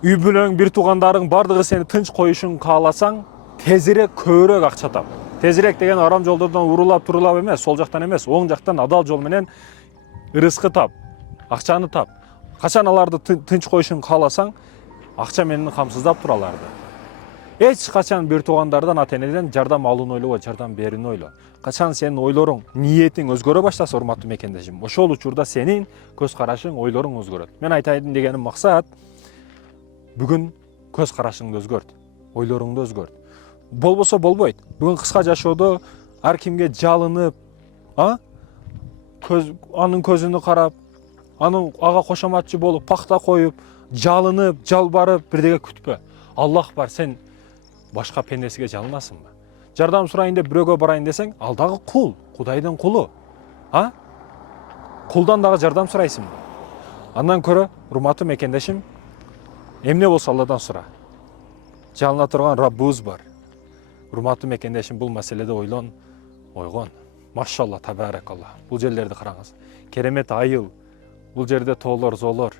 Үй бүлөң, бир туугандарың бардыгы сени тынч коюшун кааласаң, тезирээк көбүрөөк акча тап. Тезирээк деген арам жолдордон урулап турулап эмес, сол жактан эмес, оң жактан адал жол менен ырыскы тап, акчаны тап. Качан аларды тынч коюшун кааласаң, акча менен камсыздап тур аларды. Эч качан бир туугандардан, ата энеден жардам алууну ойлобо, жардам берүүнү ойло. Качан сенин ойлоруң, ниетиң өзгөрө баштаса, урматтуу мекендешим, ошол учурда сенин көз карашың, ойлоруң өзгөрөт. Мен айтайын дегеним максат, бүгүн көз карашыңды өзгөрт, ойлоруңду өзгөрт. Болбосо болбойт. Бүгүн кыска жашоодо ар кимге жалынып, анын көзүнө карап, ага кошоматчы болуп, пакта коюп, жалынып, жалбарып, бирдеге күтпө. Аллах бар, сен башка пендесиге жалынасыңбы? Жардам сурайын деп бирөөгө барайын десең, ал дагы кул, Кудайдын кулу. Кулдан дагы жардам сурайсыңбы? Андан көрө, урматтуу мекендешим, эмне болсо Алладан сура. Жалына турган Раббыбыз бар. Урматтуу мекендешим, бул маселеде ойлон, ойгон. Машалла, табаракалла. Бул жерлерди караңыз. Керемет айыл. Бул жерде тоолор, зоолор.